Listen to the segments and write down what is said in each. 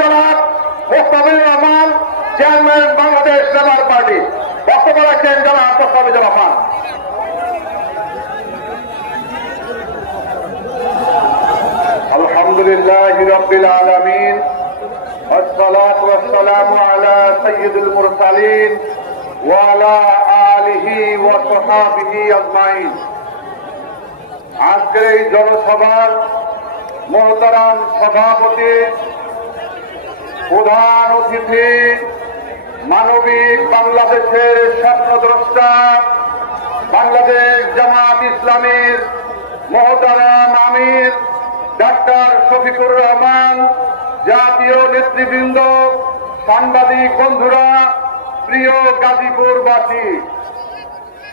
জনাব Mostafizur Rahman, chairman Bangladesh Labour Party. বক্তব্য রাখছেন জনাব মোস্তাফিজুর রহমান। আলহামদুলিল্লাহ রাব্বিল আলামিন, والصلاة والسلام على سيد المرسلين وعلى آله وصحابه أجمعين। আজকের এই জনসভার মহতারাম সভাপতি, প্রধান অতিথি, মানবিক বাংলাদেশের স্বপ্নদ্রষ্টা, বাংলাদেশ জামাত ইসলামীর মহতারাম আমির ডাক্তার শফিকুর রহমান, জাতীয় নেতৃবৃন্দ, সাংবাদিক বন্ধুরা, প্রিয় গাজীপুরবাসী,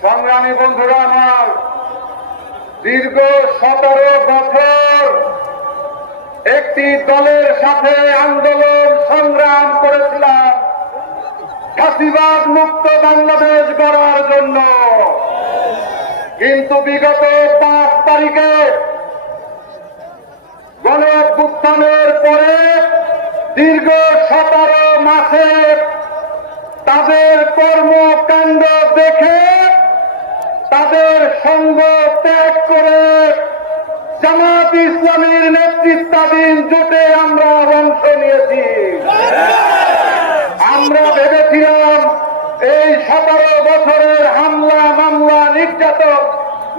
সংগ্রামী বন্ধুরা আমার, দীর্ঘ 17 বছর একটি দলের সাথে আন্দোলন সংগ্রাম করেছিলাম ফ্যাসিবাদ মুক্ত বাংলাদেশ গড়ার জন্য। কিন্তু বিগত 5 তারিখে গণঅভ্যুত্থানের পরে দীর্ঘ 17 মাসে তাদের কর্মকাণ্ড দেখে, তাদের সঙ্গ ত্যাগ করে জামাত ইসলামীর নেতৃত্বাধীন জোটে আমরা অংশ নিয়েছি। আমরা ভেবেছিলাম এই 17 বছরের হামলা, মামলা, নির্যাতন,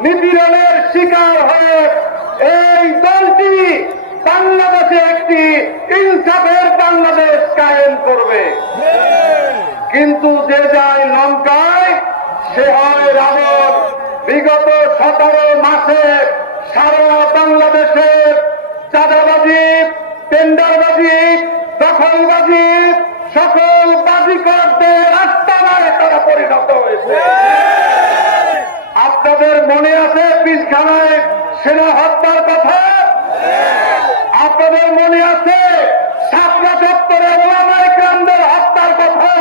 নিপীড়নের শিকার হয়ে এই দলটি বাংলাদেশে একটি ইনসাফের বাংলাদেশ কায়েম করবে। কিন্তু যে যায় লঙ্কায় সে হয় রাবণ। বিগত 17 মাসে সারা বাংলাদেশের চাঁদাবাজি, টেন্ডারবাজি, দখলবাজি, সকল বাজিকরদের আস্তানায় তারা পরিণত হয়েছে। আপনাদের মনে আছে পিলখানায় সেনা হত্যার কথা? আপনাদের মনে আছে ছাত্রা চত্বরে ওলামায়ে কেরামদের হত্যার কথা?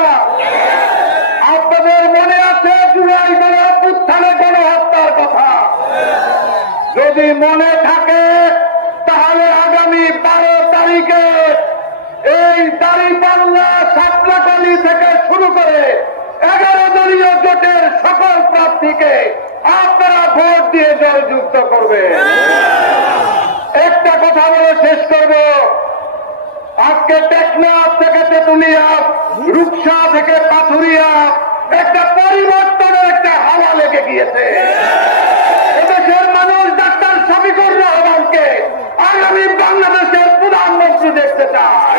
আপনাদের মনে আছে জুলাই গণঅভ্যুত্থানে গণহত্যার কথা? যদি মনে থাকে তাহলে আগামী 12 তারিখে এই দাঁড়িপাল্লা, সাতলাখালী থেকে শুরু করে 11 দলীয় জোটের সকল প্রার্থীকে আপনারা ভোট দিয়ে জয়যুক্ত করবেন। একটা কথা বলে শেষ করব। আজকে টেকনাফ থেকে তেতুলিয়া, রূপসা থেকে পাথুরিয়া একটা পরিবর্তনের একটা হাওয়া লেগে গিয়েছে। এদেশের মানুষ ডাক্তার শফিকুর রহমানকে আগামী বাংলাদেশের প্রধানমন্ত্রী দেখতে চায়।